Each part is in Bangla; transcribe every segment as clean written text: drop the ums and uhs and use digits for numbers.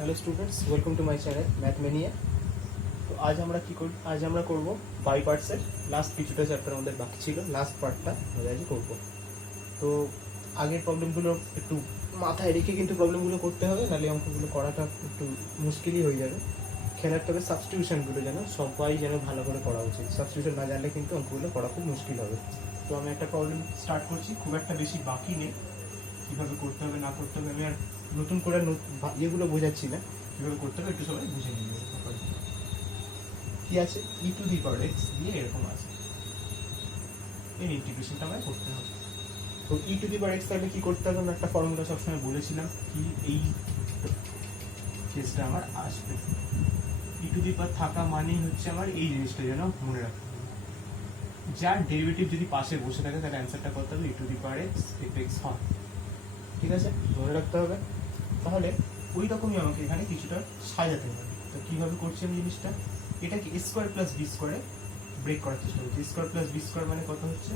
Hello students, welcome to my channel Mathmania. তো আজ আমরা করব বাই পার্টসের লাস্ট কিছুটা চ্যাপ্টার আমাদের বাকি ছিল, লাস্ট পার্টটা আমরা আজই করবো। তো আগের প্রবলেমগুলো একটু মাথায় রেখে কিন্তু প্রবলেমগুলো করতে হবে, নাহলে অঙ্কগুলো করাটা একটু মুশকিলই হয়ে যাবে। খেয়াল রাখতে হবে সাবস্টিটিউশনগুলো যেন সবাই যেন ভালো করে করা উচিত। সাবস্টিটিউশন না জানলে কিন্তু অঙ্কগুলো করা খুব মুশকিল হবে। তো আমি একটা প্রবলেম স্টার্ট করছি, খুব একটা বেশি বাকি নেই। কীভাবে করতে হবে না করতে হবে আমি আর নতুন করে ইয়েগুলো বোঝাচ্ছি না, কীভাবে করতে হবে একটু সবাই বুঝে নিয়ে যাবে। কি আছে, e to the power x দিয়ে এরকম আছে, এর ইন্টিগ্রেশনটা আমায় করতে হবে। তো ই টু দি পাওয়ার এক্স থাকলে কী করতে হবে, আমি একটা ফর্মুলা সবসময় বলেছিলাম কি এই কেসটা আমার আসবে। ই টু দি পাওয়ার থাকা মানেই হচ্ছে আমার এই জিনিসটা যেন মনে রাখতে হবে, যার ডেরিভেটিভ যদি পাশে বসে থাকে তাহলে অ্যান্সারটা করতে হবে e to the power x f x হয়। ঠিক আছে, মনে রাখতে হবে। তাহলে ওই রকমই আমাকে এখানে কিছুটা সাজাতে হবে। তো কীভাবে করছি আমি জিনিসটা, এটাকে এ স্কোয়ার প্লাস বি স্কোয়ারে ব্রেক করার চেষ্টা করছি। স্কোয়ার প্লাস বি স্কোয়ার মানে কত হচ্ছে,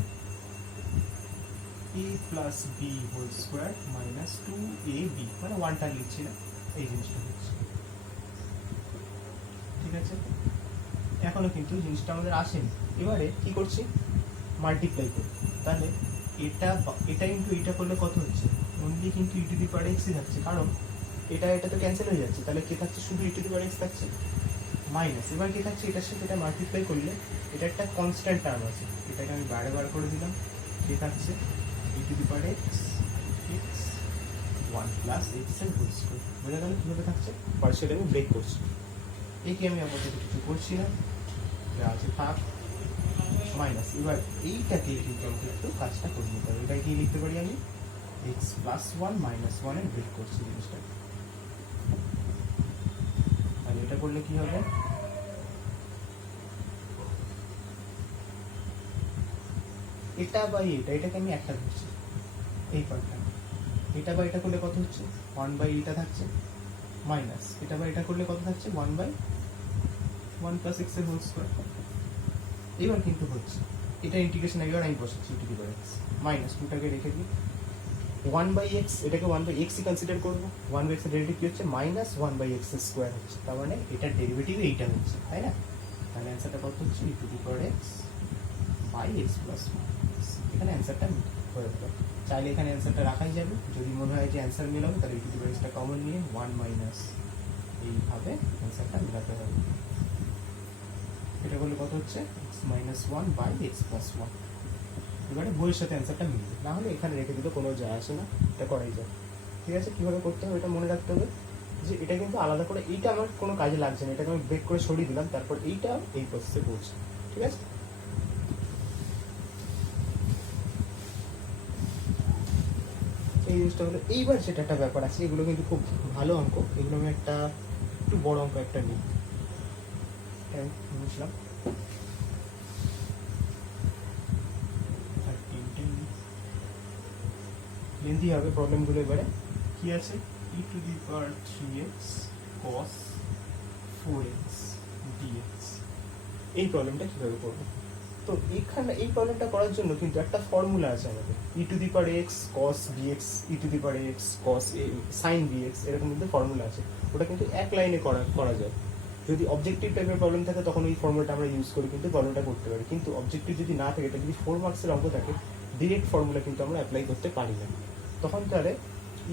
a plus b whole square minus 2ab, মানে ওয়ানটা লিখছি না, এই জিনিসটা হচ্ছে। ঠিক আছে, এখনো কিন্তু জিনিসটা আমাদের আসেনি। এবারে কি করছি, মাল্টিপ্লাই করি। তাহলে এটা ইন্টু এটা করলে কত হচ্ছে, অনলি কিন্তু ই টু দি পাওয়ার এক্সই থাকছে, কারণ এটা তো ক্যান্সেল হয়ে যাচ্ছে। তাহলে কি থাকছে, শুধু ই টু দি পাওয়ার এক্স থাকছে মাইনাস। এবার কি থাকছে, এটার সাথে এটা মাল্টিপ্লাই করলে এটা একটা কনস্ট্যান্ট টার্ম আছে, এটাকে আমি বারে বার করে দিলাম। কি থাকছে, e to the power x x 1 plus x এর হোল স্কোয়ার। বোঝা গেল কীভাবে থাকছে, পার্সিয়াল আমি ব্রেক করছি। একে আমি আপাতত কিছু করছি না, যা আছে থাক মাইনাস। এবার এইটাকে কিন্তু আমাকে একটু কাজটা করে নিতে হবে। এটাকে কি লিখতে পারি আমি, এক্স প্লাস 1 মাইনাস 1 এর ব্রেক করছি জিনিসটা। আর এটা করলে কি হবে, এটা বা এটাকে আমি একটা ধরছি, এই পার্টটা। এটা বা এটা করলে কত হচ্ছে, 1 বাই এটা থাকছে মাইনাস এটা বা এটা করলে কত থাকছে, 1 প্লাস এক্স এর হোল স্কোয়ার। এবার কিন্তু হচ্ছে এটা ইন্টিগ্রেশন, এবার আমি বসাচ্ছি e to the power x minus 2টাকে রেখে দিই 1/x, এটাকে 1/x কনসিডার করবো। 1/x এর ডেরিভেটিভ কি হচ্ছে, মাইনাস 1/x স্কোয়ার হচ্ছে, তার মানে এটার ডেরিভেটিভ এইটা হচ্ছে, তাই না? তাহলে অ্যান্সারটা কত হচ্ছে, e to the power x by x plus 1। এখানে অ্যান্সারটা হয়ে যাবে। চাইলে এখানে অ্যান্সারটা রাখাই যাবে, যদি মনে হয় যে অ্যান্সার মিলাবে তাহলে ই টু দি পাওয়ার এক্সটা কমন নিয়ে 1 মাইনাস, এইভাবে অ্যান্সারটা মিলাতে হবে। এটা করলে কত হচ্ছে, x minus 1 by x plus 1। এবারে বইয়ের সাথে অ্যান্সারটা মিলবে, না হলে এখানে রেখে দিলে কোনো যায় আসে না, এটা করাই যায়। ঠিক আছে, কীভাবে করতে হবে এটা মনে রাখতে হবে, যে এটা কিন্তু আলাদা করে এইটা আমার কোনো কাজে লাগছে না, এটাকে আমি ব্রেক করে সরিয়ে দিলাম, তারপর এইটা এই প্রসেসে পড়ছে। ঠিক আছে, এই জিনিসটা হলো। এইবার সেটা একটা ব্যাপার আছে, এগুলো কিন্তু খুব ভালো অঙ্ক, এগুলো আমি একটা একটু বড় অঙ্ক একটা নিই, বুঝলাম। লেন্থি হবে প্রবলেমগুলো। এবারে কি আছে, e to the power 3x cos 4x dx, এই প্রবলেমটা কীভাবে করবো। তো এখানে এই প্রবলেমটা করার জন্য কিন্তু একটা ফর্মুলা আছে আমাদের, e to the power x cos b x, e to the power x cos sine b x, এরকম কিন্তু ফর্মুলা আছে। ওটা কিন্তু এক লাইনে করা যায়। যদি অবজেক্টিভ টাইপের প্রবলেম থাকে তখন এই ফর্মুলাটা আমরা ইউজ করি কিন্তু প্রবলেমটা করতে পারি, কিন্তু অবজেক্টিভ যদি না থাকে, এটা যদি 4 মার্কসের অঙ্ক থাকে, ডিরেক্ট ফর্মুলা কিন্তু আমরা অ্যাপ্লাই করতে পারি না। তখন তাহলে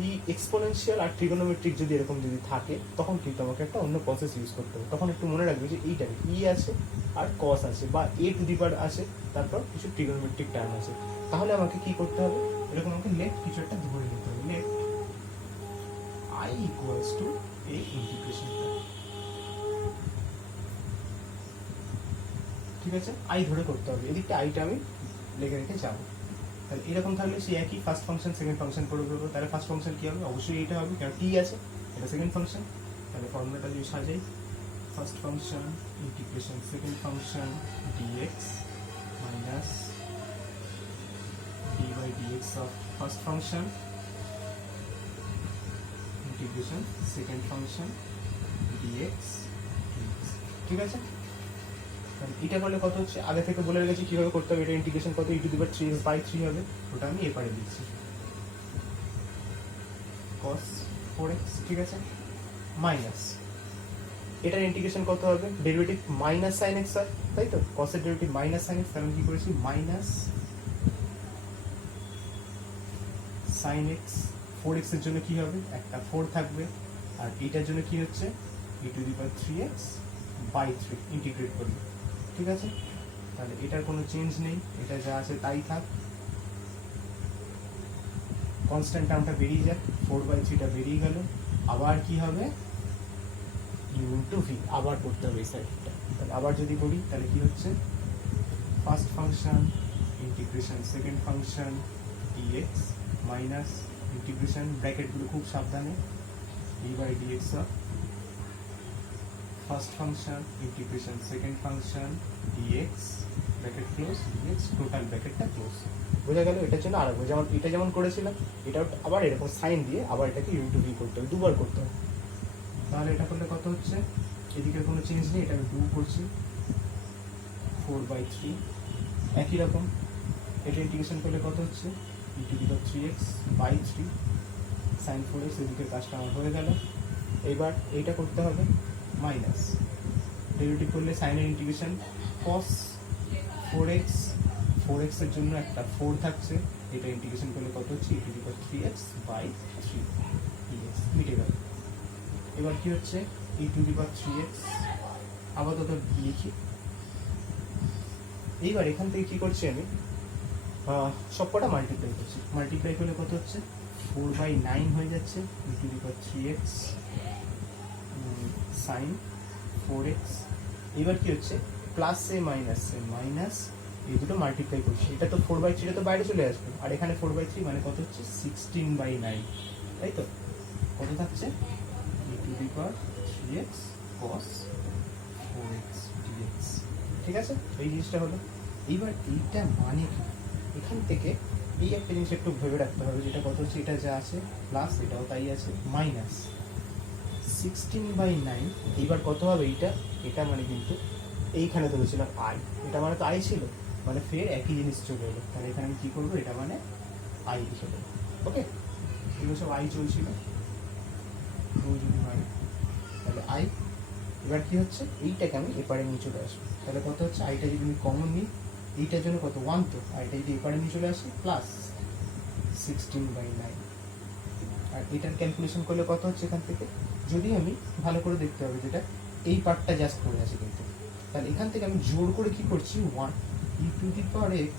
ই এক্সপোনেনশিয়াল আর ট্রিগোনোমেট্রিক যদি এরকম যদি থাকে, তখন কিন্তু আমাকে একটা অন্য প্রসেস ইউজ করতে হবে। তখন একটু মনে রাখবে যে এইটাকে ই আছে আর কস আছে, বা এ টু দি পাওয়ার আছে, তারপর কিছু ট্রিগোনোমেট্রিক টার্ম আছে। তাহলে আমাকে কি করতে হবে, এরকম আমাকে লেফট কিছু একটা ধরে নিতে হবে, left I equals to A integration. ঠিক আছে, আই ধরে করতে হবে, এদিকটা আইটা আমি লেগে রেখে যাবো। তাহলে এরকম থাকলে সে একই ফার্স্ট ফাংশন সেকেন্ড ফাংশন করে দেবো। তাহলে ফার্স্ট ফাংশন কী হবে, অবশ্যই এটা হবে, কারণ টি আছে, এটা সেকেন্ড ফাংশন। তাহলে ফর্মুলাটা যদি সাজাই, first function integration second function dx minus d by dx of first function integration second function dx. ঠিক আছে, এটা করলে কত হচ্ছে, আগে থেকে বলে রেখেছি কীভাবে করতে হবে। এটা ইন্টিগ্রেশন কত, ই টু দি পাওয়ার 3x/3 হবে, ওটা আমি এপারে দিচ্ছি cos 4x। ঠিক আছে, মাইনাস, এটার ইন্টিগ্রেশন কত হবে, ডেরিভেটিভ মাইনাস সাইন এক্স হয়, তাই তো, কসের ডেরিভেটিভ মাইনাস সাইন এক্স, তাহলে কি করেছি মাইনাস সাইন এক্স, 4x এর জন্য কি হবে, একটা 4 থাকবে, আর এটার জন্য কি হচ্ছে e⁻3x বাই 3 ইন্টিগ্রেট করবে, ঠিক আছে। তাহলে এটার কোনো চেঞ্জ নেই, এটা যা আছে তাই থাক, কনস্ট্যান্ট টার্মটা বেরিয়ে যায়, 4/3টা বেরিয়ে গেল, আবার কি হবে u ইন্টু ভি, আবার করতে হবে এই সাইডটা। তাহলে আবার যদি করি তাহলে কি হচ্ছে, first function integration second function dx minus integration, ব্র্যাকেটগুলো খুব সাবধানে, d by dx of first function integration second function dx bracket close, dx total ব্র্যাকেটটা ক্লোজ। বোঝা গেল? এটার জন্য আরেকবার যেমন এটা যেমন করেছিলাম, এটা আবার এরকম সাইন দিয়ে আবার এটাকে u ইন্টু ভি করতে হবে, দুবার করতে হবে। তাহলে এটা করলে কত হচ্ছে, এদিকে কোনো চেঞ্জ নেই, এটা আমি 2 করছি, 4/3, একই রকম এটা ইন্টিগ্রেশন করলে কত হচ্ছে e⁻3x বাই 3 সাইন 4x, এদিকে কাজটা আমার হয়ে গেল। এবার এইটা করতে হবে মাইনাস, ডেরিভেটিভ করলে সাইনের ইন্টিগ্রেশন cos 4x, 4x এর জন্য একটা 4 থাকছে, এটা ইন্টিগ্রেশন করলে কত হচ্ছে e⁻3x বাই 3 dx, মিটে গেল। এবার কি হচ্ছে e⁻3x, আপাতত লিখি। এইবার এখান থেকে কি করছি আমি, সবকটা মাল্টিপ্লাই করছি, মাল্টিপ্লাই করলে কত হচ্ছে 4/9 হয়ে যাচ্ছে e⁻3x সাইন 4x। এবার কি হচ্ছে প্লাস এ মাইনাস, এই দুটো মাল্টিপ্লাই করছি, এটা তো 4/3 তো বাইরে চলে আসবে, আর এখানে 4/3 মানে কত হচ্ছে 16/9, তাই তো, কত থাকছে e⁻3x cos 4x dx, ঠিক আছে, এই জিনিসটা হলো। এইবার এইটা মানে কি, এখান থেকে এই একটা জিনিস একটু ভেবে রাখতে হবে, যেটা কত হচ্ছে, এটা যা আছে প্লাস এটাও তাই আছে, মাইনাস 16/9, এইবার কত হবে এইটা, এটা মানে কিন্তু এইখানে ধরেছিলাম আই, এটা মানে তো আই ছিল, মানে ফের একই জিনিস চলে এলো, তাহলে এখানে আমি কি করবো, এটা মানে আই লিখে দেবো, ওকে, এগুলো সব আই চলছিল, তাহলে আই। এবার কি হচ্ছে এইটাকে আমি এপারে নিয়ে চলে আসবো, তাহলে কত হচ্ছে আইটা যদি আমি কমন নিই, এইটার জন্য কত 1, তো আইটা যদি এপারে নিয়ে চলে আসে প্লাস 16/9, আর এটার ক্যালকুলেশন করলে কত হচ্ছে এখান থেকে, যদি আমি ভালো করে দেখতে হবে যেটা এই পার্টটা জাস্ট পড়ে আছে কিন্তু, তাহলে এখান থেকে আমি জোর করে কি করছি 1 e⁻x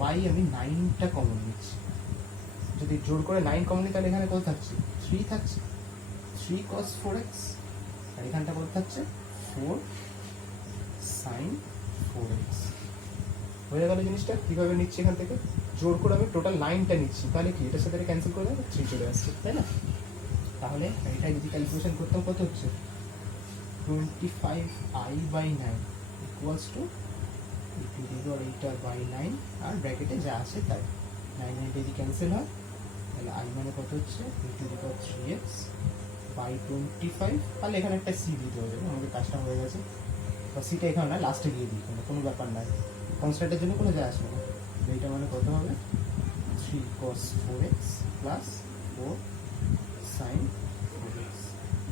বাই আমি 9টা কমন নিচ্ছি, যদি জোর করে 9 কমন নিই তাহলে এখানে কত থাকছে 3 থাকছে, 3 cos 4x, আর এখানটা কত থাকছে 4 sin 4x। হয়ে গেল জিনিসটা, কিভাবে নিচ্ছি এখান থেকে, জোর করে আমি টোটাল 9টা নিচ্ছি, তাহলে কি এটার সাথে ক্যান্সেল করে দেবো, 3 চলে আসছে, তাই না। তাহলে এটা যদি ক্যালকুলেশন করতাম কত হচ্ছে 25i/9 ইকুয়ালস টু e⁻8/9, আর ব্র্যাকেটে যা আছে তাই, 9 যদি ক্যান্সেল হয় তাহলে i মানে কত হচ্ছে e⁻3x বাই 25, তাহলে এখানে একটা সি দিতে হবে, আমাদের কাজটা হয়ে গেছে, বা সিটা এখানে না লাস্টে দিয়ে দিই, কোনো ব্যাপার নাই, কনস্ট্যান্টের জন্য কোনো যায় আসবে না। এইটা মানে কত হবে 3 cos 4x plus 4 sin 4x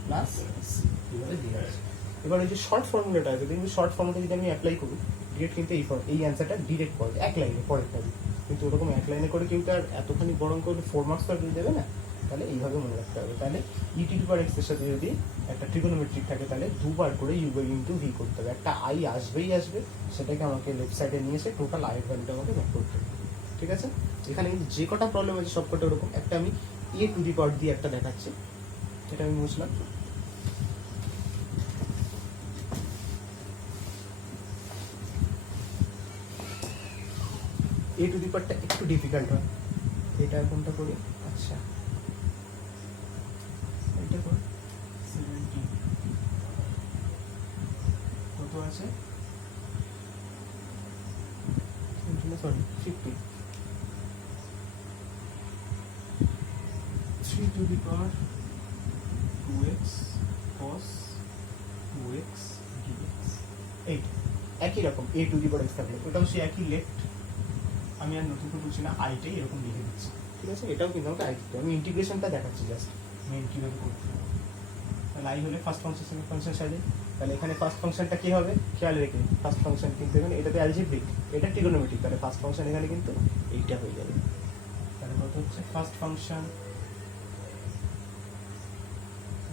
plus C, এইভাবে দিয়ে আছে। এবার ওই যে শর্ট ফর্মুলাটা আছে, দেখবি শর্ট ফর্মুলা যদি আমি অ্যাপ্লাই করি ডিরেক্ট কিন্তু এই অ্যান্সারটা ডিরেক্ট পাওয়া যায় এক লাইনে, পরেরটা দিই, কিন্তু ওরকম এক লাইনে করে কেউ তার এতখানি বরং করে 4 মার্কস তো দিয়ে দেবে না, তাহলে এইভাবে মনে রাখতে হবে। তাহলে e⁻x এর সাথে যদি একটা ট্রিগোনোমেট্রিক থাকে তাহলে দুবার করে u ইন্টু ভি করতে হবে, একটা আই আসবেই আসবে, সেটাকে আমাকে লেফট সাইডে নিয়ে এসে টোটাল আই এর ভ্যালুটা আমাকে বের করতে হবে, ঠিক আছে। এখানে কিন্তু যে কটা প্রবলেম আছে সব কটা ওরকম, একটা আমি a⁻ দিয়ে একটা দেখাচ্ছি, এটা আমি বুঝলাম। a⁻টা একটু ডিফিকাল্ট হয়, এটা কোনটা করি, আচ্ছা এটা করি 17, কত আছে sorry 50, 3/2x cos 2x dx, এইটা একই রকম a⁻x থাকলে ওটাও সে একই লেফট, আমি আর নতুন করে বলছি না, আইটাই এরকম লিখে দিচ্ছি, ঠিক আছে। এটাও কিন্তু আমাকে আই দিতে, আমি ইন্টিগ্রেশনটা দেখাচ্ছি জাস্ট মেন কীভাবে করতে হবে। তাহলে আই হলে ফার্স্ট ফাংশন সেকেন্ড ফাংশন সাজে। তাহলে এখানে ফার্স্ট ফাংশনটা কী হবে খেয়াল রেখে, ফার্স্ট ফাংশন কিন্তু এখানে এটাতে অ্যালজেব্রিক, এটা ট্রিগোনোমেট্রিক, তাহলে ফার্স্ট ফাংশন এখানে কিন্তু এইটা হয়ে যাবে। তাহলে কত হচ্ছে first function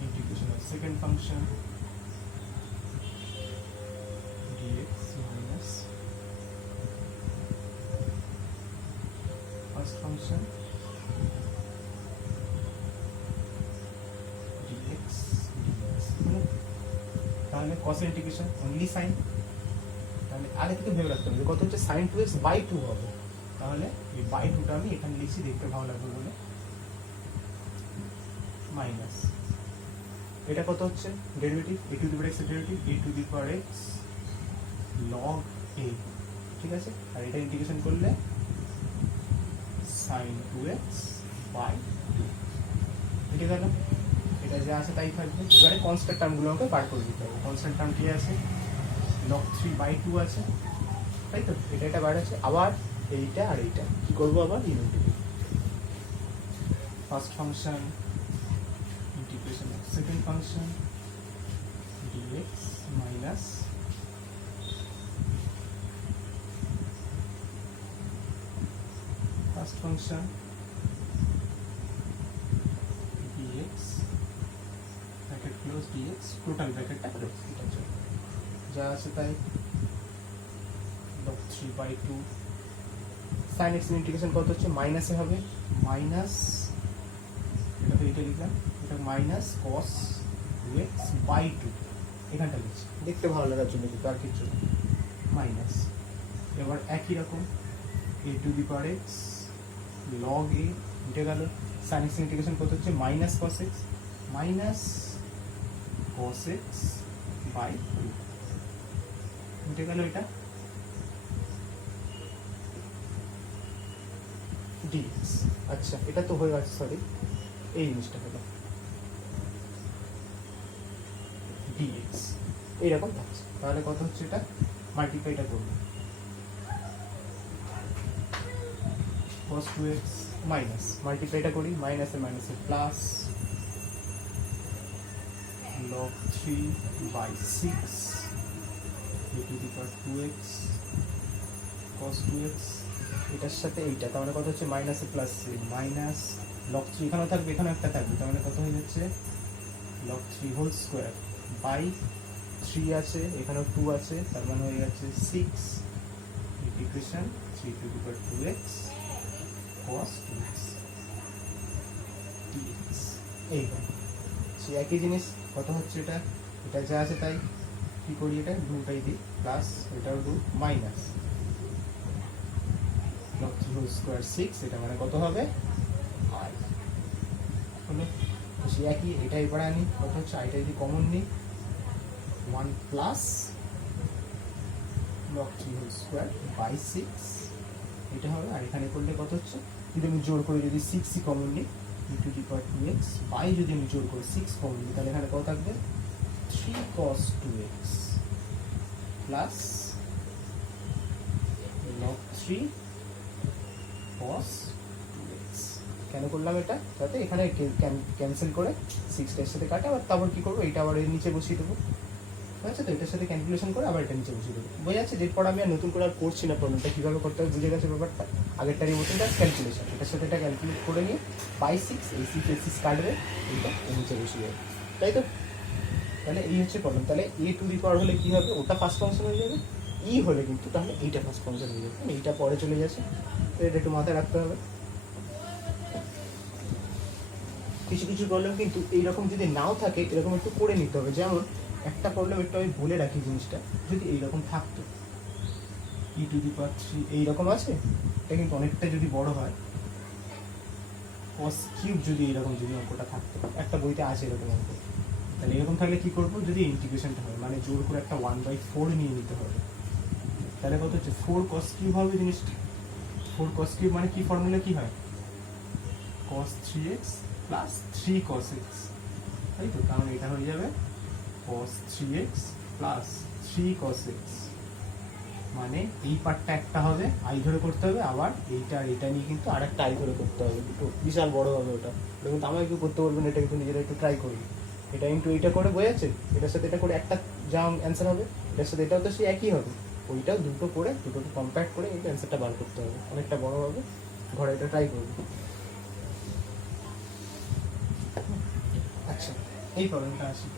integration of second function dx minus first function dx dx। তাহলে cos ইন্টিগ্রেশন অনলি সাইন, তাহলে আগে থেকে ভেবে রাখতে হবে কত হচ্ছে sin 2x বাই 2 হবে। তাহলে এই বাই 2টা আমি এখানে লিখছি দেখতে ভালো লাগবে বলে, মাইনাস এটা কত হচ্ছে derivative a to the power x এর derivative a to the power x log a, ঠিক আছে। আর এটা ইন্টিগ্রেশন করলে sin 2x বাই 2 ঠিক আছে। এটা যা আছে তাই থাকবে। এবারে কনস্ট্যান্ট টার্মগুলো আমাকে বার করে দিতে হবে। কনস্ট্যান্ট টার্ম কি আছে log 3 বাই 2 আছে, তাই তো। এটা বার আছে, আবার এইটা আর এইটা কি করবো আবার integrate first function integration of second function dx minus first function dx bracket close dx total bracketটা close, এটা চলে যা আছে তাই log 3 by 2 sin x এর ইন্টিগ্রেশন কত হচ্ছে মাইনাসে হবে, মাইনাস এটা তো এটা লিখলাম, এটা মাইনাস cos 2x by 2 এখানটা লিখছি দেখতে ভালো লাগার জন্য, কিন্তু আর কিছু মাইনাস। এবার একই রকম a to the power x log a উঠে গেল, sin x ইন্টিগ্রেশন কত হচ্ছে মাইনাস cos x বাই 2 উঠে গেল এটা dx। আচ্ছা এটা তো হয়ে গেছে, সরি এই জিনিসটা হলো dx এইরকম থাকছে। তাহলে কত হচ্ছে এটা মাল্টিপ্লাইটা করবো cos 2x মাইনাস মাল্টিপ্লাইটা করি, মাইনাসে মাইনাসে plus log 3 by 6 a to the power 2x cos 2x এটার সাথে এইটা, তার মানে কত হচ্ছে মাইনাসে প্লাস মাইনাস log 3 এখানেও থাকবে এখানেও একটা থাকবে, তার মানে কত হয়ে যাচ্ছে log 3 হোল স্কোয়ার বাই 3 আছে এখানেও 2 আছে, তার মানে হয়ে যাচ্ছে 6 integration 3 two the power 2x cos 2x dx। এইবার সেই একই জিনিস কত হচ্ছে এটা, এটা যা আছে তাই কি করি, এটা দুটাই দিই প্লাস এটাও দু মাইনাস log 3 হোল স্কোয়ার 6, এটা মানে কত হবে i হলো। সেই একই এটা এবার আনি কত হচ্ছে আইটা যদি কমন নিই 1 plus log 3 whole square by 6 এটা হবে। আর এখানে করলে কত হচ্ছে যদি আমি জোর করে যদি 6ই কমন নিই e to the power 2x by যদি আমি জোর করে 6 কমন নিই, তাহলে এখানে কত থাকবে 3 cos 2x plus log 3 cos 2x। কেন করলাম এটা, যাতে এখানে ক্যান্সেল করে 6টার সাথে কাটে, আবার তারপর কি করবো এইটা আবার এর নিচে বসিয়ে দেবো, ঠিক আছে। তো এটার সাথে ক্যালকুলেশন করে আবার এটা নিচে বসিয়ে দেবো, বোঝা যাচ্ছে। এরপর আমি আর নতুন করে আর করছি না, প্রবলেমটা কীভাবে করতে হবে বুঝে গেছে ব্যাপারটা। আগেরটারই মতন জাস্ট ক্যালকুলেশন, এটার সাথে এটা ক্যালকুলেট করে নিয়ে বাই 6 এই 6 কাটবে এইটা এর নিচে বসিয়ে যাবে, তাই তো। তাহলে এই হচ্ছে প্রবলেম। তাহলে a টু দি পাওয়ার হলে কী হবে, ওটা ফার্স্ট ফাংশন হয়ে যাবে, ই হলে কিন্তু তাহলে এইটা ফার্স্ট ফাংশন হয়ে যাবে, এইটা পরে চলে যাচ্ছে। তো এটা একটু মাথায় রাখতে হবে। কিছু কিছু প্রবলেম কিন্তু এইরকম যদি নাও থাকে এরকম একটু করে নিতে হবে। যেমন একটা প্রবলেম একটু আমি বলে রাখি জিনিসটা, যদি এইরকম থাকতো ই টু দি পাওয়ার 3 এইরকম আছে, এটা কিন্তু অনেকটা যদি বড় হয় cos কিউব যদি এইরকম যদি অঙ্কটা থাকতো, একটা বইতে আছে এরকম অঙ্ক, তাহলে এরকম থাকলে কী করবো যদি ইন্টিগ্রেশনটা হয় মানে জোর করে একটা 1/4 নিয়ে নিতে হবে, তাহলে কত হচ্ছে 4 cos কিউব হবে জিনিসটা। 4 cos কিউব মানে কি ফর্মুলা কি হয় cos 3x plus 3 cos x, তাই তো। কারণ এটা হয়ে যাবে cos 3x plus 3 cos x, মানে এই পার্টটা একটা হবে আই ধরে করতে হবে, আবার এইটা আর এটা নিয়ে কিন্তু আর একটা আই ধরে করতে হবে, দুটো বিশাল বড় হবে ওটা। কিন্তু আমাকে কেউ করতে পারবে না, এটা কিন্তু নিজেরা একটু ট্রাই করবে। এটা ইন্টু এইটা করে বোঝা যাচ্ছে, এটার সাথে এটা করে একটা যা অ্যান্সার হবে, এটার সাথে এটাও তো সেই একই হবে, ওইটাও দুটো করে দুটোকে কম্প্যাক্ট করে এই অ্যান্সারটা বার করতে হবে, অনেকটা বড় হবে। ঘরে এটা ট্রাই করবে। আচ্ছা, এই প্রবলেমটা আসি।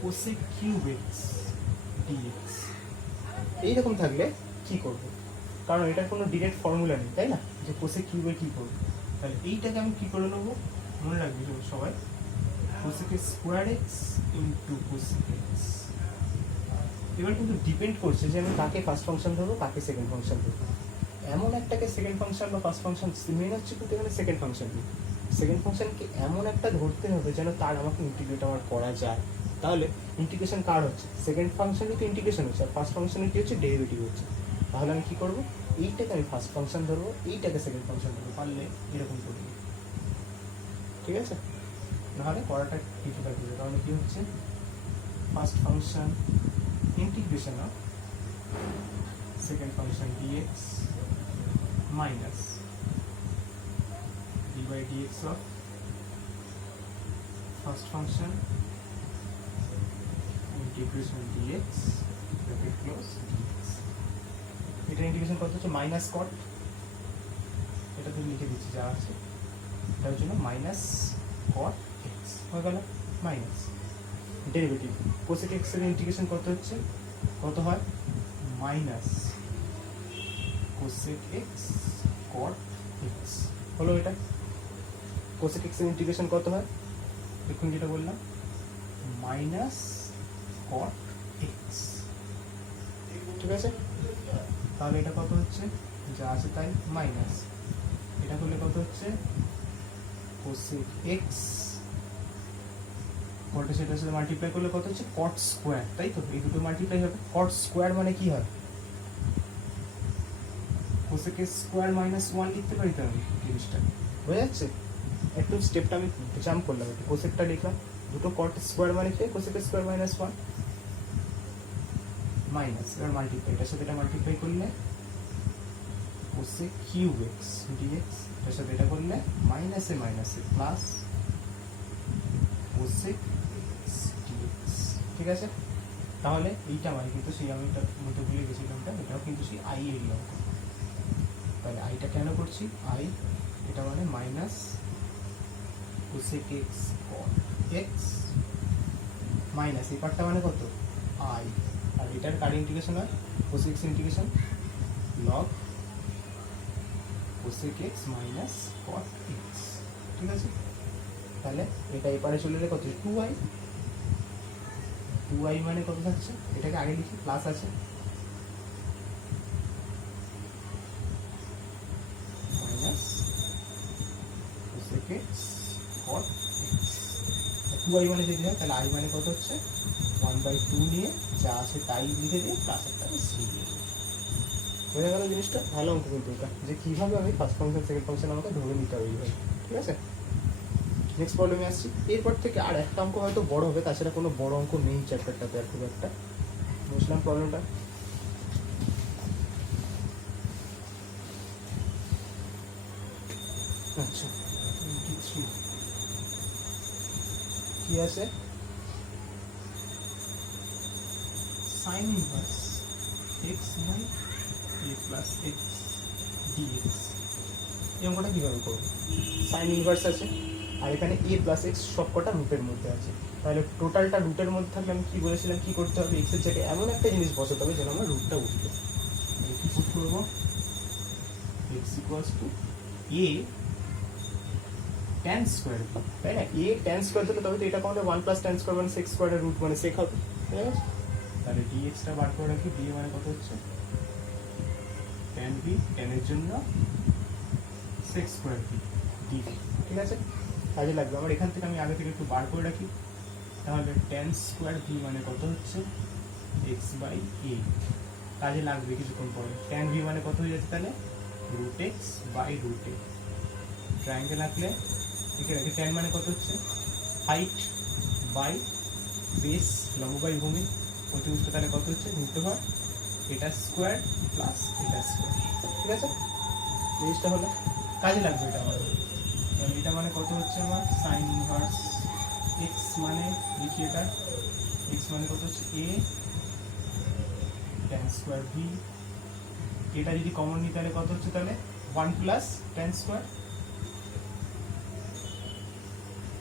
কোসেক কিউব এক্স ডিএক্স এইরকম থাকলে কি করব? কারণ এটার কোনো ডিরেক্ট ফর্মুলা নেই, তাই না, যে কোসেক কিউবে কি করব। তাহলে এইটাকে আমি কি করে নেবো, মনে রাখবে সবাই, cosec square x into cosec x. এবার কিন্তু ডিপেন্ড করছে যে আমি কাকে ফার্স্ট ফাংশন ধরবো, কাকে সেকেন্ড ফাংশন ধরবো। এমন একটাকে সেকেন্ড ফাংশন বা ফার্স্ট ফাংশন, মেন হচ্ছে কিন্তু এখানে সেকেন্ড ফাংশন। সেকেন্ড ফাংশনকে এমন একটা ধরতে হবে যেন তার আমাকে ইন্টিগ্রেট আমার করা যায়। তাহলে ইন্টিগ্রেশন কার হচ্ছে, সেকেন্ড ফাংশনই তো ইন্টিগ্রেশন হচ্ছে, আর ফার্স্ট ফাংশনে কি হচ্ছে, ডেরিভেটিভ হচ্ছে। তাহলে আমি কি করবো, এইটাকে আমি ফার্স্ট ফাংশন ধরবো, এইটাকে সেকেন্ড ফাংশন ধরবো, পারলে এরকম করবো, ঠিক আছে। নাহলে করাটা ডিফিকাল্ট হবে, কারণ কি হচ্ছে, first function integration of second function dx minus d by dx of first function integration dx bracket close dx। এটা ইন্টিগ্রেশন করতে হচ্ছে মাইনাস কট, এটা তুমি লিখে দিচ্ছি যা আছে, এটার জন্য মাইনাস কট এক্স হয়ে গেল, মাইনাস ডেরিভেটিভ কোসেক এক্স এর ইন্টিগ্রেশন করতে হচ্ছে, কত হয়, minus cosec x cot x হলো। এটা কোসেক এক্স এর ইন্টিগ্রেশন কত হয়, দেখুন যেটা বললাম, মাইনাস কট এক্স, ঠিক আছে। তাহলে এটা কত হচ্ছে, যা আছে তাই, মাইনাস এটা করলে কত হচ্ছে, কোসেক এক্স কট, সেটার সাথে মাল্টিপ্লাই করলে কত হচ্ছে, কট স্কোয়ার, তাই তো, এই দুটো মাল্টিপ্লাই হবে। কট স্কোয়ার মানে কি হয়, কোসেক স্কোয়ার মাইনাস 1 লিখতে পারি তো আমি, জিনিসটা বোঝা যাচ্ছে। একটু স্টেপটা আমি জাম্প করলাম, একটু কোসেকটা লিখলাম, দুটো কট স্কোয়ার মানে কি, কোসেক স্কোয়ার মাইনাস 1 মাইনাস, এবার মাল্টিপ্লাই, এটার সাথে এটা মাল্টিপ্লাই করলে কোসেক কিউব এক্স ডিএক্স, এটার সাথে এটা করলে মাইনাসে মাইনাসে প্লাস কোসেক এক্স ডিএক্স, ঠিক আছে। তাহলে এইটা মানে কিন্তু সেই, আমি এটা মধ্যে ভুলে গেছিলাম, এটাও কিন্তু সেই আই এরই অঙ্ক। তাহলে আইটা কেন করছি, আই এটা মানে minus cosec x cot x minus এই পার্টটা মানে কত, আই, আর এটার কার ইন্টিগ্রেশন হয়, cosec x integration log cosec x minus cot x, ঠিক আছে। তাহলে এটা এপারে চলে এলে কত, 2i, 2i মানে কত থাকছে, এটাকে আগে লিখি, প্লাস আছে minus cosec x cot x, 2i মানে যদি হয় তাহলে i মানে কত হচ্ছে, 1/2 নিয়ে যা আসে তাই লিখে দিয়ে প্লাস একটা সি দিয়ে দেবো, বোঝা গেল জিনিসটা। ভালো অঙ্ক কিন্তু এটা, যে কীভাবে আমি ফার্স্ট ফাংশন সেকেন্ড ফাংশন আমাকে ধরে নিতে হবে এইভাবে, ঠিক আছে। নেক্সট প্রবলেমে আসছি। এরপর থেকে আর একটা অঙ্ক হয়তো বড় হবে, তাছাড়া কোনো বড় অঙ্ক নেই চ্যাপ্টারটাতে আর খুব একটা। বুঝলাম প্রবলেমটা, আচ্ছা 23 কি আছে, sine inverse x by a plus x dx. এই অঙ্কটা কীভাবে করবো, সাইন ইনভার্স আছে আর এখানে এ প্লাস এক্স সব কটা রুটের মধ্যে আছে, তাহলে টোটালটা রুটের মধ্যে থাকলে আমি কী বলেছিলাম, কী করতে হবে, এক্সের জায়গায় এমন একটা জিনিস বসাতে হবে যেন আমার রুটটা উঠবে। কী পুট করবো, x equals to A tan square, তাই না, এ ট্যান স্কোয়ার দিলে তবে তো এটা কোনটা 1 + ট্যান স্কোয়ার মানে সেক স্কোয়ারের রুট মানে সেক হবে, ঠিক আছে। তাহলে ডিএক্সটা বার করে রাখি, ডি মানে কত হচ্ছে, ট্যান বি, ট্যানের জন্য সেক স্কোয়ার বি ডি, ঠিক আছে, কাজে লাগবে আমার। এখান থেকে আমি আগে থেকে একটু বার করে রাখি, তাহলে ট্যান স্কোয়ার ভি মানে কত হচ্ছে, এক্স বাই এ, কাজে লাগবে কিছুক্ষণ পরে। ট্যান ভি মানে কত হয়ে যাচ্ছে তাহলে, root x by root a, triangle আঁকলে একে রাখি, ট্যান মানে কত হচ্ছে, হাইট বাই বেস, লম্ব বাই ভূমি, অতিভুজটা তাহলে কত হচ্ছে, রুট ওভার এটা স্কোয়ার প্লাস এটা স্কোয়ার, ঠিক আছে। জিনিসটা হলো কাজে লাগবে এটা আমার। তাহলে এটা মানে কত হচ্ছে আমার সাইন ইনভার্স এক্স মানে লিখি এটা এক্স মানে কত হচ্ছে এ ট্যান স্কোয়ার ভি। এটা যদি কমন নিই তাহলে কত হচ্ছে তাহলে 1 plus tan square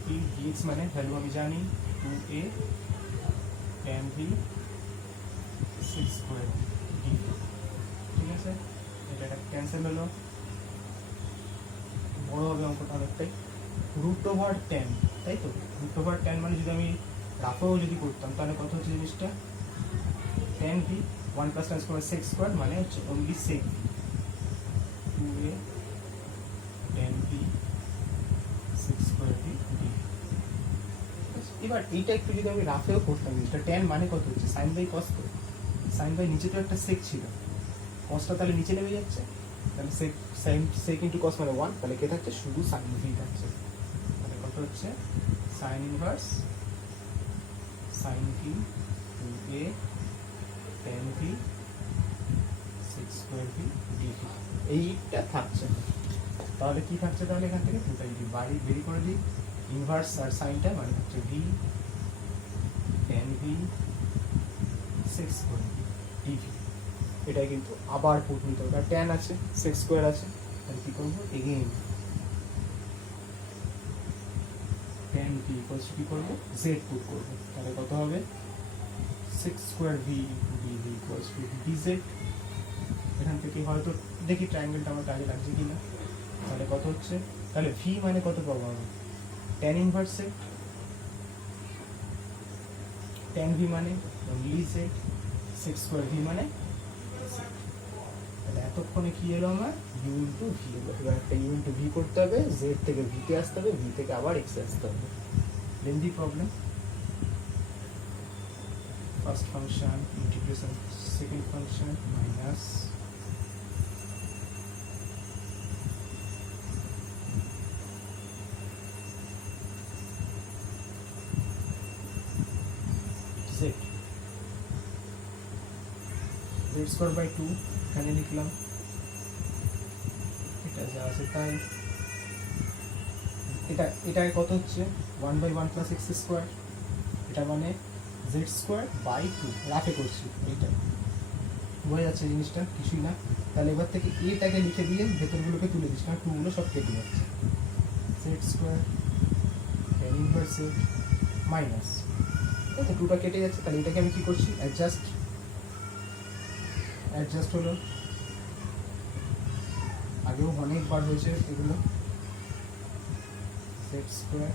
V x মানে ভ্যালু আমি জানি 2a tan V 6 square D. ঠিক আছে, এটা ক্যান্সেল হলো, বড় হবে অঙ্কটা অনেকটাই। রুট ওভার 10, তাই তো? রুট ওভার 10 মানে যদি আমি রাফেও যদি করতাম তাহলে কত হচ্ছে জিনিসটা tan V 1 plus tan square 6 square মানে হচ্ছে অনলি সেক 2a tan V 6 square V D. এবার এইটা একটু যদি আমি রাফেও করতাম জিনিসটা tan মানে কত হচ্ছে sine by cos, sine by নিচে তো একটা সেক ছিল, কসটা তাহলে নিচে নেমে যাচ্ছে, তাহলে সেক ইন্টু কস মানে 1, তাহলে কে থাকছে শুধু সাইন ভি থাকছে। তাহলে কত হচ্ছে sign inverse sign V 2a tan V 6 square V D. এইটা থাকছে, তাহলে কি থাকছে তাহলে এখান থেকে দুটো যদি বাড়ি বেরি করে দিই ইনভার্স আর সাইনটা মানে হচ্ছে V tan V 6 square V D. এটাই কিন্তু আবার পুট নিতে হবে, আর ট্যান আছে 6 স্কোয়ার আছে, তাহলে কি করবো এগেইন ট্যান ভি ইকুয়ালস কি করবো জেড পুট করবো, তাহলে কত হবে 6 square V D V equals to DZ. এখান থেকে হয়তো দেখি ট্রায়াঙ্গেলটা আমার কাজে লাগছে কিনা, তাহলে কত হচ্ছে তাহলে ভি মানে কত পাবো আমি ট্যান ইনভার্স সেক, ট্যান ভি মানে অনলি জেড 6 স্কোয়ার ভি মানে, তাহলে এতক্ষণে কি এলো আমার ইউ ইন্টু ভি এলো। এবার একটা ইউ ইন্টু ভি করতে হবে, জেড থেকে ভিতে আসতে হবে, ভি থেকে আবার এক্সে আসতে হবে। Lengthy problem. First function integration second function minus z z square by 2 এখানে লিখলাম, এটা যা আছে তাই। এটা কত হচ্ছে 1 বাই 1 প্লাস এক্স স্কোয়ার, এটা মানে জেড স্কোয়ার বাই 2 রাফে করছি, এইটা বোঝা যাচ্ছে জিনিসটা কিছুই না। তাহলে এবার থেকে এটাকে লিখে দিয়ে ভেতরগুলোকে তুলে দিচ্ছি, কারণ 2 গুলো সব কেটে যাচ্ছে, Z square tan inverse Z minus, এই তো 2টা কেটে যাচ্ছে, তাহলে এটাকে আমি কি করছি অ্যাডজাস্ট হলো, আগেও অনেকবার হয়েছে এগুলো। Z square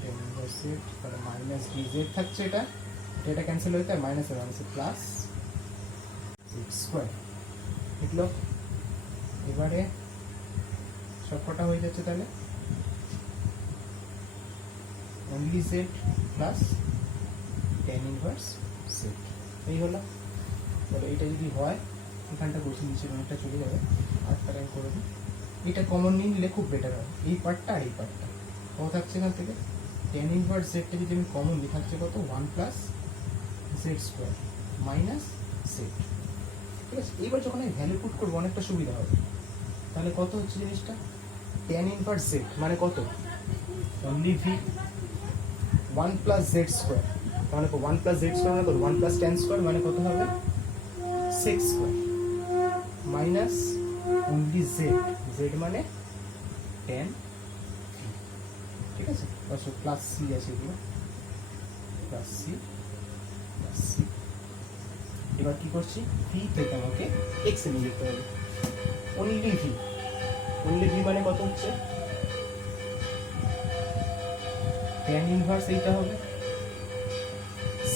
tan inverse Z তাহলে মাইনাস ডি জেড থাকছে, এটা ক্যান্সেল হয়ে যায় মাইনাস আর আছে প্লাস জেড স্কোয়ার লিখলো। এবারে সবকটা হয়ে যাচ্ছে, তাহলে only Z plus tan inverse Z এই হলো। তাহলে এটা যদি হয় এখানটা বসে নিচে অনেকটা চলে যাবে, আর তার আমি করে দিই, এটা কমন নিয়ে নিলে খুব বেটার হয়, এই পার্টটা আর এই পার্টটা কত থাকছে এখান থেকে ট্যান ইনভার্স জেডটা যদি আমি কমন নিই থাকছে কত 1 plus Z square minus Z. ঠিক আছে, এইবার যখন আমি ভ্যালু পুট করবো অনেকটা সুবিধা হবে। তাহলে কত হচ্ছে জিনিসটা ট্যান ইনভার্স জেড মানে কত only V 1 plus Z square, তাহলে 1 প্লাস জেড স্কোয়ার মানে কত 1 প্লাস ট্যান স্কোয়ার মানে কত হবে 6 স্কোয়ার মাইনাস অনলি জেড মানে ট্যান ভি। ঠিক আছে, প্লাস সি আছে এগুলো প্লাস সি প্লাস সি। এবার কি করছি ভি থেকে আমাকে এক্স এনে লিখতে হবে, অনলি ভি মানে কত হচ্ছে ট্যান ইনভার্স এইটা হবে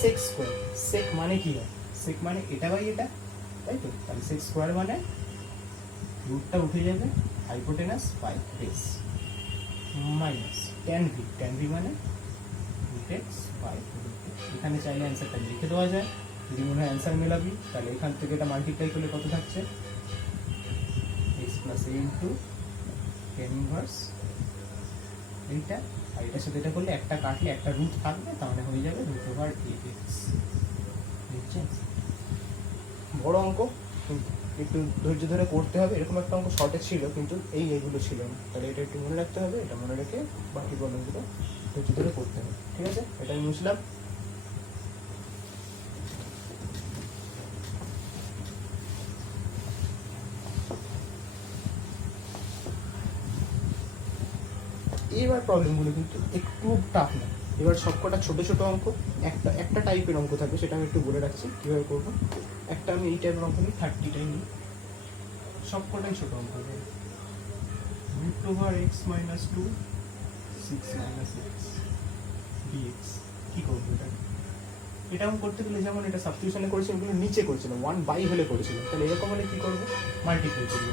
সেক স্কোয়ার, সেক মানে কি হয় সেক মানে এটা বাই এটা, তাই তো? তাহলে সেক স্কোয়ার মানে রুটটা উঠে যাবে hypotenuse by base minus tan v মানে root x by root x. এখানে চাইলে অ্যান্সারটা লিখে দেওয়া যায়, যদি মনে হয় অ্যান্সার মেলাবি তাহলে এখান থেকে এটা মাল্টিপ্লাই করলে কত থাকছে এক্স প্লাস এ ইন্টু ট্যান ইনভার্স এইটা, আর এটার সাথে এটা করলে একটা কাটলে একটা রুট থাকবে, তাহলে হয়ে যাবে রুট ওভার এ এক্স। বড় অঙ্ক। একটু ধৈর্য ধরে করতে হবে। এরকম একটা অঙ্ক শর্টে ছিল, কিন্তু এইগুলো ছিল না। তাহলে এটা একটু মনে রাখতে হবে, এটা মনে রেখে বাকি প্রবলেমগুলো ধৈর্য ধরে করতে হবে। ঠিক আছে, এটা আমি বুঝলাম। এবার প্রবলেমগুলো কিন্তু একটু টাফ না। এবার সবকটা ছোট ছোট অঙ্ক, একটা টাইপের অঙ্ক থাকবে, সেটা আমি একটু বলে রাখছি কীভাবে করবো। একটা আমি এই টাইপের অঙ্ক নিই, 30টাই নিই, সবকটাই ছোট অঙ্ক হবে। √(x - 2 6 - x dx কি করবো এটা? এটা আমি করতে গেলে যেমন এটা সাবস্টিটিউশনে করেছিলাম, ওগুলো নিচে করেছিলাম, 1/হলে করেছিলাম। তাহলে এরকম হলে কি করবো? মাল্টিপ্লাই করবো।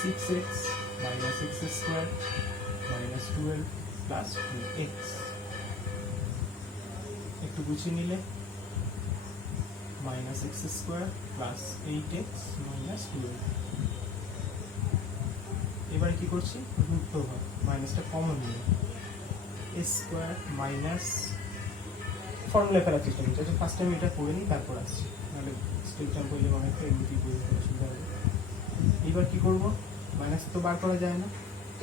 6x - x² - 12 + 2x। একটু গুছিয়ে নিলে -x² + 8x - 12। এবারে কি করছি? √(, মাইনাসটা কমন নিয়ে a² মাইনাস ফর্মুলা ফেলার চেষ্টা করছি। আচ্ছা, ফার্স্ট টাইম এটা করে নিই, তারপর আসছি, নাহলে স্টেপ জাম্প করলে অনেকটা এমনিতেই বই অসুবিধা হবে। এবার কি করব? মাইনাস তো বার করা যায় না,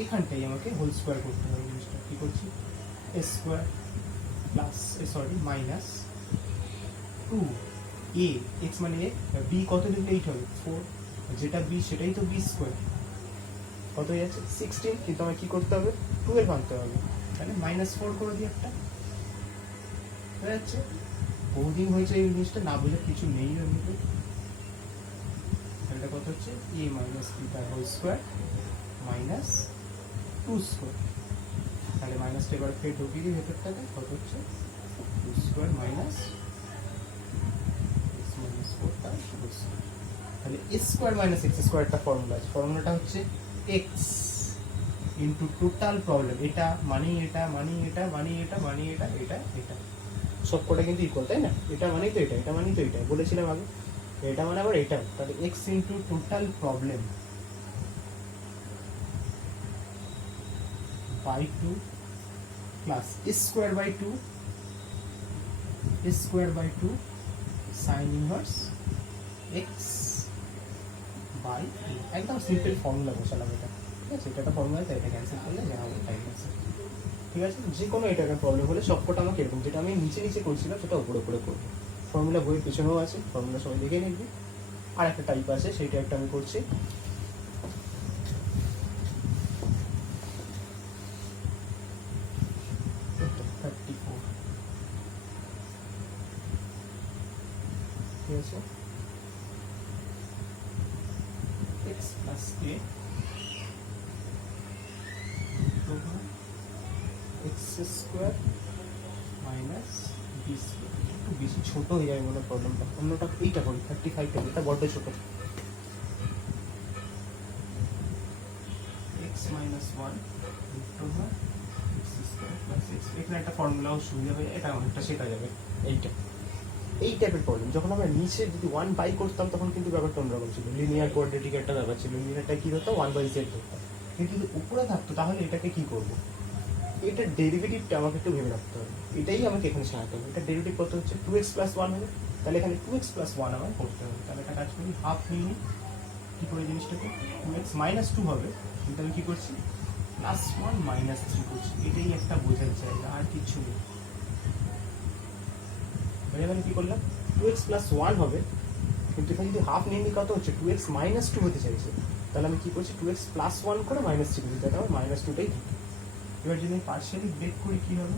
এখানটাই আমাকে হোল স্কোয়ার করতে হবে জিনিসটা। কি করছি? a² plus minus 2a, x মানে a, b কত লিখলে 8 হবে? 4, যেটা b সেটাই তো b²। কত হয়ে যাচ্ছে? 16, কিন্তু আমাকে কি করতে হবে? 12 আনতে হবে। তাহলে -4 করে দিই একটা, হয়ে যাচ্ছে। বহুদিন হয়েছে এই জিনিসটা, না বোঝার কিছু নেই এমনিতে। এটা কত হচ্ছে? a - β² minus 2²। তাহলে মাইনাসটা এবার ফের ঢুকিয়ে দিই ভেতরটাতে, কত হচ্ছে? 2² মাইনাস x - 4 তার 2²। তাহলে a² - x² একটা ফর্মুলা আছে, ফর্মুলাটা হচ্ছে x ইন্টু টোটাল প্রবলেম। এটা মানেই এটা, মানেই এটা, মানেই এটা, মানেই এটা, এটা এটা সবকটা কিন্তু ইকুয়াল, তাই না? এটা মানেই তো এটা, এটা মানেই তো এটা, বলেছিলাম আগে। এটা মানে আবার এটা। তাহলে x into total problem by 2 plus a² by 2 sine inverse x by 2। একদম সিম্পল ফর্মুলা বসালাম এটা। ঠিক আছে, এটা একটা ফর্মুলা, তাই এটা ক্যান্সেল করলে যা হবে তাই ক্যান্সেল। ঠিক আছে, যে কোনো এটা একটা প্রবলেম হলে সবকটা আমাকে এরকম, যেটা আমি নিচে নিচে করছিলাম সেটা উপরে উপরে করবো। ফর্মুলা বইয়ের পেছনেও আছে, ফর্মুলা সবাই দেখে নিবি। আর একটা টাইপ আছে, সেইটা একটা আমি করছি। ঠিক আছে, x plus a x² minus b²। একটু বেশি ছোট হয়ে যাবে মনে প্রবলেমটা, অন্যটা এইটা করি 35টা, এটা বড্ড ছোট। x - 1 x² + x। এখানে একটা ফর্মুলাও সুবিধা হয়ে যায়, এটা অনেকটা শেখা যাবে। এইটা এই টাইপের প্রবলেম যখন আমরা নিচে যদি 1/, করতাম তখন কিন্তু ব্যাপারটা অন্যরকম ছিল, লিনিয়ার কোয়াড্রেটিক একটা ব্যাপার ছিল। লিনিয়ারটা কি হতো? 1/z ধরতাম। কিন্তু যদি উপরে থাকতো তাহলে এটাকে কি করব? এটার ডেরিভেটিভটা আমাকে একটু ভেবে রাখতে হবে, এটাই আমাকে এখানে সাজাতে হবে। এটা ডেরিভেটিভ কত হচ্ছে? 2x + 1 হবে। তাহলে এখানে 2x + 1 আমার করতে হবে। তাহলে একটা কাজ করি, হাফ নিয়ে নিই। কী করে জিনিসটাকে? 2x - 2 হবে, কিন্তু আমি কী করছি? +1 - 3 করছি। এটাই একটা বোঝার জায়গা, আর কিছু নেই। এখানে কি করলাম? 2x + 1 হবে, কিন্তু এখানে যদি হাফ নিয়ে নিই কত হচ্ছে? 2x - 2 হতে চাইছে। তাহলে আমি কি করছি? 2x + 1 করে -3 করছি, তাহলে আমার -2টাই থাকে। এবার যদি আমি পার্শিয়ালি ব্রেক করি কি হবে?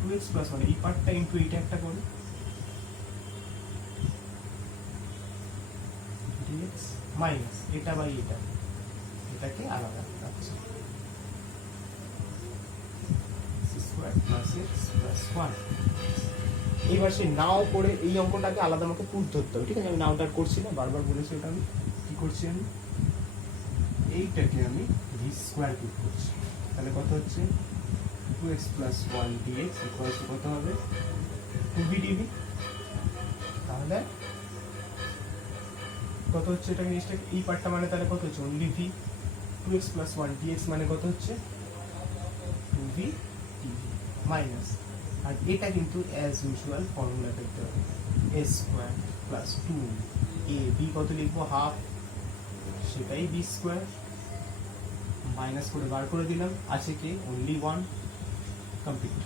2x + 1, এই পার্টটা ইন্টু এইটা একটা করি, dx মাইনাস এটা বাই এটা, এটাকে আলাদা রাখছি, x² + x + 1। এইবার সে নাও করে এই অঙ্কটাকে আলাদা আমাকে পুট ধরতে হবে। ঠিক আছে, আমি নাওটা করছি না, বারবার বলেছি। ওটা আমি কি করছি? আমি এইটাকে আমি v² পুট করছি। তাহলে কত হচ্ছে? 2x + 1 dx কত হবে? 2v dv। তাহলে কত হচ্ছে? এটা জিনিসটা এই পার্টটা মানে তাহলে কত হচ্ছে? Only v। 2x + 1 dx মানে কত হচ্ছে? 2v dv মাইনাস আর এটা কিন্তু অ্যাজ ইউজুয়াল ফর্মুলা করতে হবে, এ স্কোয়ার প্লাস 2ab কত লিখবো, হাফ, সেটাই বি স্কোয়ার, মাইনাস করে বার করে দিলাম, আছে কি অনলি 1, কমপ্লিট।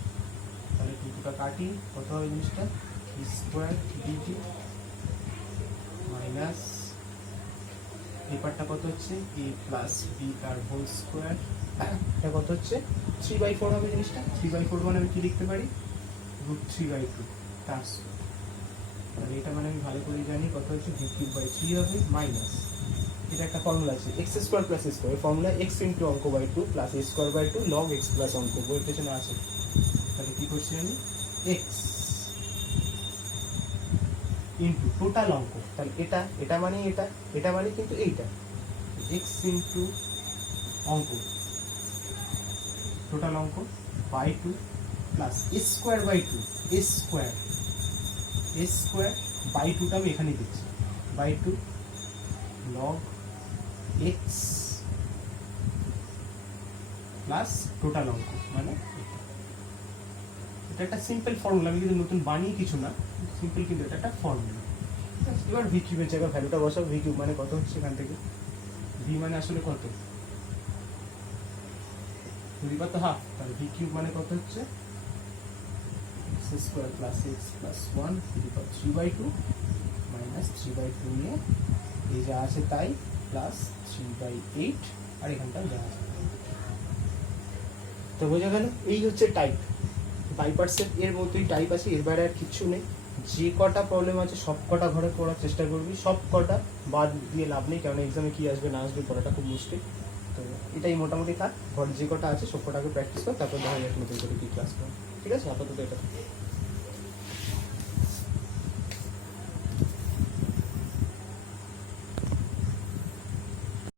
তাহলে টুটা কাটি, কত হবে জিনিসটা, বি স্কোয়ার ডিটি মাইনাস এই পার্টটা কত হচ্ছে, এ প্লাস বি তার হোল স্কোয়ার, এটা কত হচ্ছে 3/4 হবে জিনিসটা। 3/4 মানে আমি কি লিখতে পারি, √3/2 তার, তাহলে এটা মানে আমি ভালো করে জানি কত হচ্ছে v3/3 হবে, মাইনাস এটা একটা ফর্মুলা আছে x² + a² formula x into অঙ্ক by 2 plus a²/2 log x plus অঙ্ক, বইয়ের পেছনে আছে। তাহলে কি করছি আমি, x ইনটু টোটাল অঙ্ক, তাহলে এটা এটা মানে এটা, এটা মানে কিন্তু এইটা, x ইনটু অঙ্ক টোটাল অঙ্ক বাই 2 প্লাস a²/2, a²/2টা আমি এখানে দিচ্ছি, by 2 log x plus total অঙ্ক, মানে এটা একটা সিম্পল ফর্মুলা, আমি কিন্তু নতুন বানিয়ে কিছু না, সিম্পল, কিন্তু এটা একটা ফর্মুলা। এবার ভি কিউবের জায়গায় ভ্যালুটা বসাও, ভি কিউব মানে কত হচ্ছে এখান থেকে, ভি মানে আসলে কত, দুইবার তো হাফ, তাহলে ভি কিউব মানে কত হচ্ছে x² + x + 1 3/2 মাইনাস 3/2 নিয়ে এই যা আছে তাই প্লাস 3/8, আর এখানটা যা আছে তো বোঝা গেল। এই হচ্ছে টাইপ, বাই পার্টসের এর মধ্যেই টাইপ আছে, এর বাইরে আর কিচ্ছু নেই। যে কটা প্রবলেম আছে সব কটা ঘরে পড়ার চেষ্টা করবি, সব কটা বাদ দিয়ে লাভ নেই, কারণ এক্সামে কি আসবে না আসবে পড়াটা খুব মুশকিল। তো এটাই মোটামুটি থাক, ঘরে যে কটা আছে সব কটাকে প্র্যাকটিস কর, তারপর দেখা যাক নতুন করে কি ক্লাস কর। ঠিক আছে, আপাতত এটা।